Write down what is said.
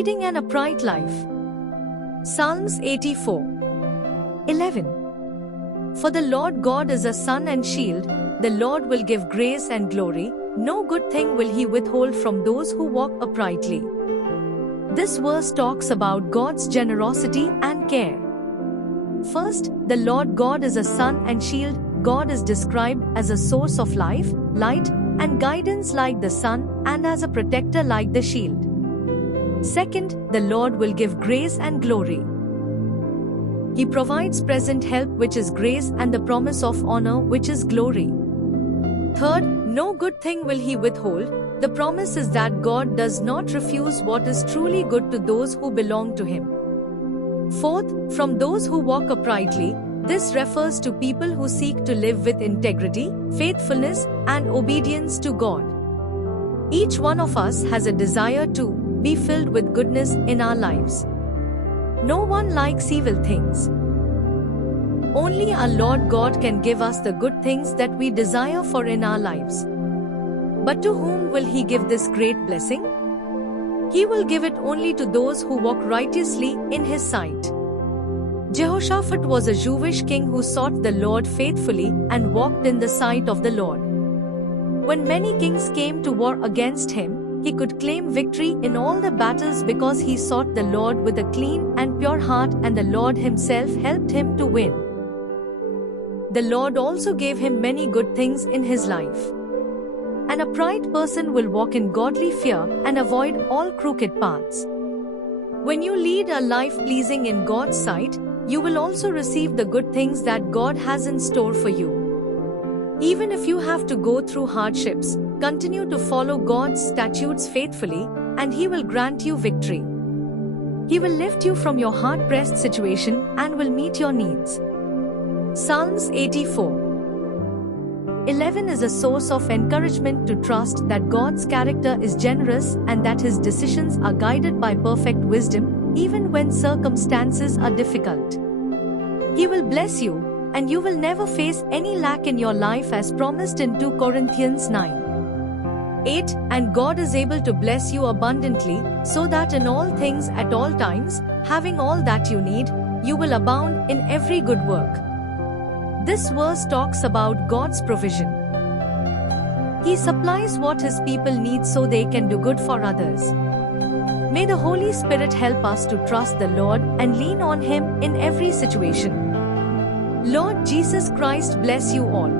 leading an upright life. Psalms 84:11. For the Lord God is a sun and shield, the Lord will give grace and glory, no good thing will he withhold from those who walk uprightly. This verse talks about God's generosity and care. First, the Lord God is a sun and shield. God is described as a source of life, light, and guidance like the sun, and as a protector like the shield. Second, the Lord will give grace and glory. He provides present help, which is grace, and the promise of honor, which is glory. Third, no good thing will he withhold. The promise is that God does not refuse what is truly good to those who belong to him. Fourth, from those who walk uprightly, this refers to people who seek to live with integrity, faithfulness, and obedience to God. Each one of us has a desire to be filled with goodness in our lives. No one likes evil things. Only our Lord God can give us the good things that we desire for in our lives. But to whom will he give this great blessing? He will give it only to those who walk righteously in his sight. Jehoshaphat was a Jewish king who sought the Lord faithfully and walked in the sight of the Lord. When many kings came to war against him, he could claim victory in all the battles because he sought the Lord with a clean and pure heart, and the Lord himself helped him to win. The Lord also gave him many good things in his life. An upright person will walk in godly fear and avoid all crooked paths. When you lead a life pleasing in God's sight, you will also receive the good things that God has in store for you. Even if you have to go through hardships, continue to follow God's statutes faithfully, and he will grant you victory. He will lift you from your hard-pressed situation and will meet your needs. Psalms 84:11 is a source of encouragement to trust that God's character is generous and that his decisions are guided by perfect wisdom, even when circumstances are difficult. He will bless you, and you will never face any lack in your life, as promised in 2 Corinthians 9:8. And God is able to bless you abundantly, so that in all things at all times, having all that you need, you will abound in every good work. This verse talks about God's provision. He supplies what his people need so they can do good for others. May the Holy Spirit help us to trust the Lord and lean on him in every situation. Lord Jesus Christ bless you all.